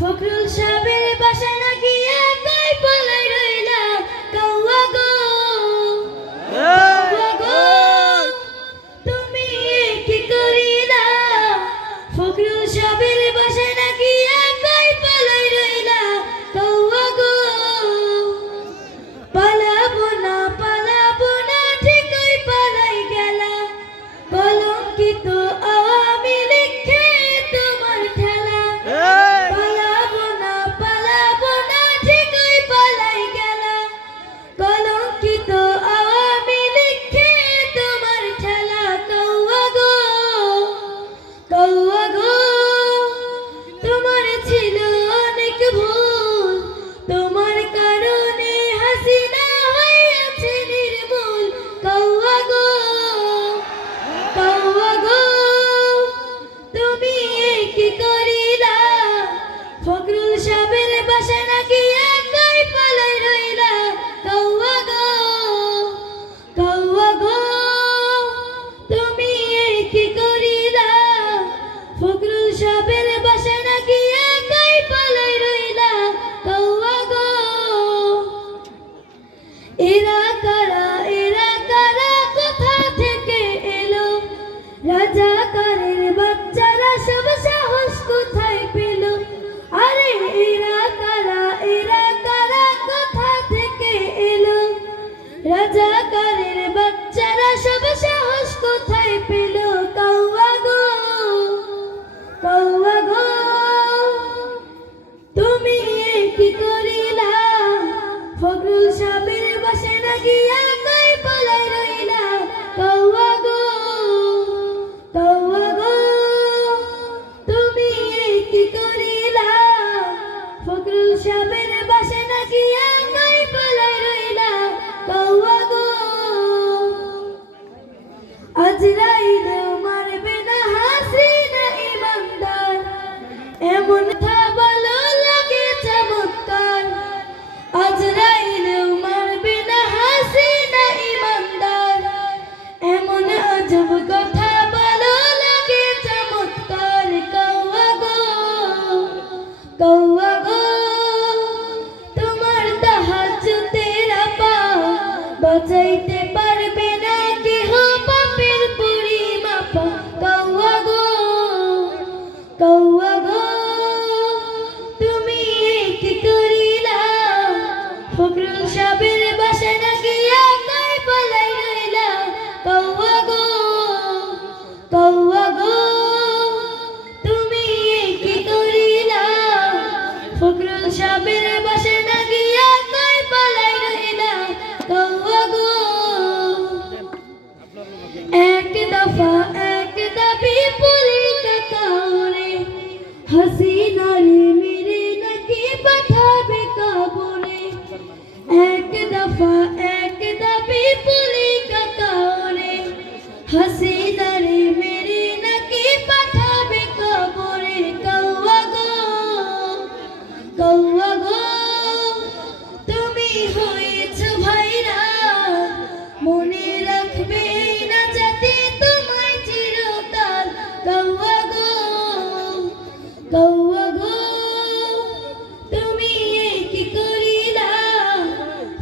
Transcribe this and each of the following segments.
ফখরুল সাহেব ভালোবাসে নাকি Bugün şabir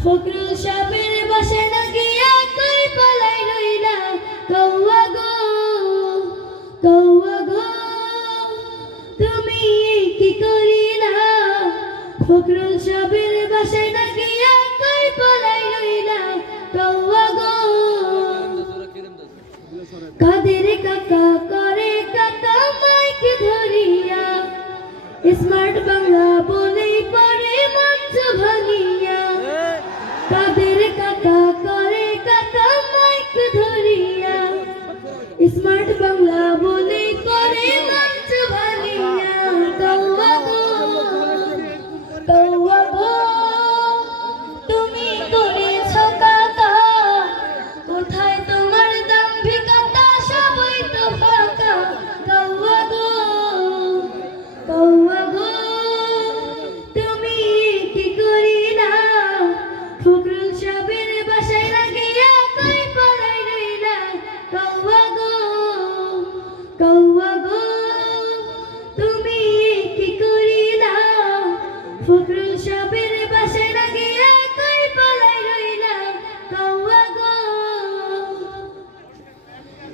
ফকরুল সাহেবের বসে না গিয়া কই পালাই রইলা? কৌয়া গো কৌয়া গো, তুমি কি করিলা? ফকরুল সাহেবের বসে না গিয়া কই পালাই রইলা? কৌয়া গো, কাদের কাকা করে কাকা মাইকে ধরিয়া? Smart Bangla Love.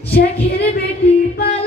শেখের বেটি পালা